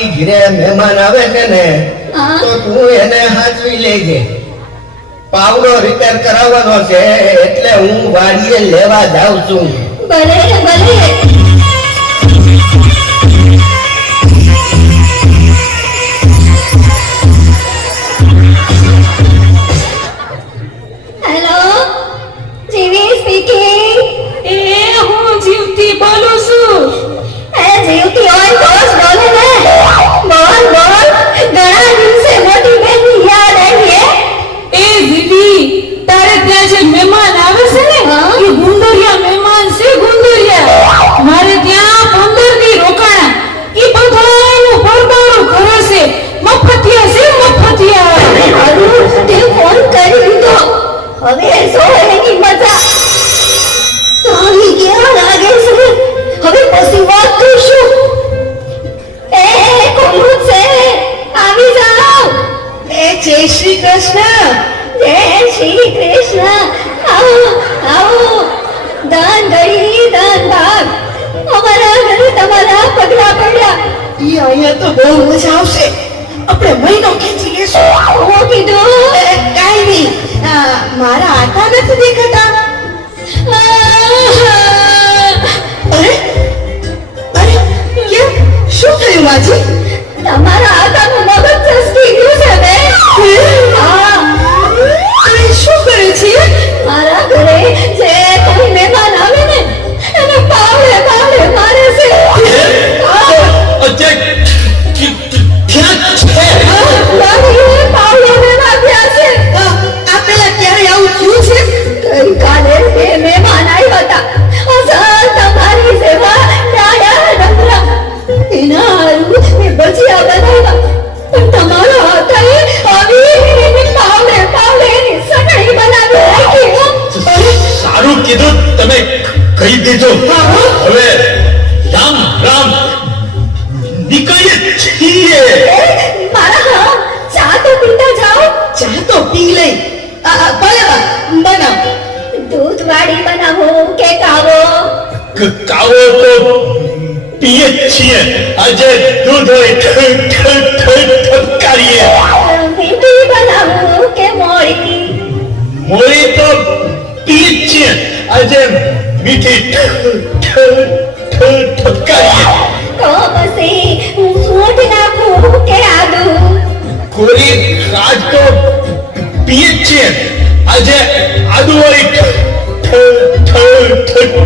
આપણી ઘરે મહેમાન આવે છે ને તો તું એને હાચવી લેજે. પાવડો રિપેર કરાવવાનો છે એટલે હું વાડીએ લેવા જાઉં છું. ભલે ભલે. હવે એની મજા તારી કેવા લાગે છે? હવે પછી વાત તું એ કોનું છે? આવી જાઓ. એ જય શ્રી કૃષ્ણ. જય શ્રી કૃષ્ણ. આવો આવો. દાન ગળી દાન ભાગ. અમારા ઘરે તમારા પગલા પડ્યા. ઈ અહીંયા તો બહુ મજા આવશે. આપણે અરે? અરે શું થયું માજી? તમારા સારું કીધું તમે કહી દીધું હવે રામ રામ નીકળીએ છીએ. મારા ચા તો પીતા જાઓ. ચા તો પી લઈ. ભલે બનાવ. દૂધ વાળી બનાવો કે કાવો? કાવો તો પીએ છીએ. આજે દૂધ હોય ઠપકારીએ. મીઠી બનાવો કે મોળી મોળી તો જ છીએ આજે મીઠી ઠપકારીએ તો પછી હું સૂંઠ નાખું કે આદુ કોરી રાજ તો પીએ જ છીએ આજે આદુ વાળી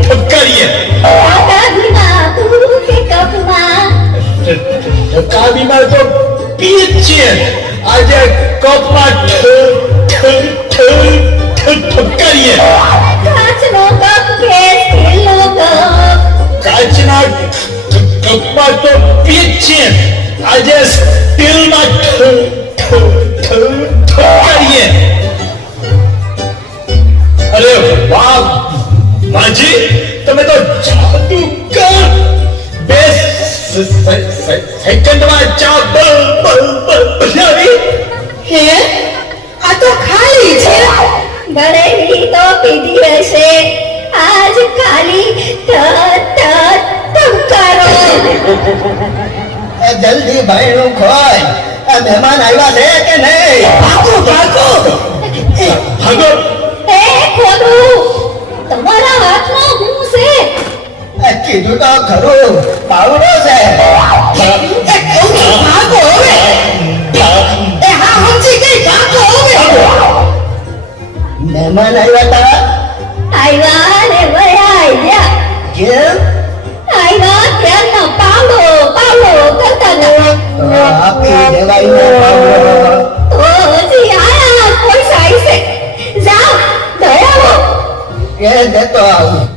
ઠપકારીએ. કાવીમાં તો પીએ જ આજે કપમાં ઠ- ઠ- ઠ- ઠ- ઠપકારીએ કાચનો કપ કે સ્ટીલનો કપ કાચના કપમાં તો જ છીએ આજે સ્ટીલમાં ઠપકારીએ અરે વાહ માજી તમે તો જાદુગર બે સ- સ- સ- સેકન્ડમાં ચા બલ બલ બલ હે આ તો ખાલી છે ભરેલી તો પીધી હશે. આજ ખાલી ટમકારો એ જલ્દી ભાઈનું ખોય આ મહેમાન આવ્યા છે કે નહીં? ભાગો ભાગો. એ, ભાગો. એ ખોડું તમારા હાથમાં હું છે? કીધું તો ખરું. પાવડો છું, મહેમાન આવ્યા તા? આવ્યા ને વયા આવ્યા. કેમ? આવ્યા ત્યારનો પાવડો પાવડો કરતા હતા. આપી દેવાય ને પાવડો. તો હજી આયા કોઈ સાઈ છે જાઓ દયાવો કે દેતો આવું.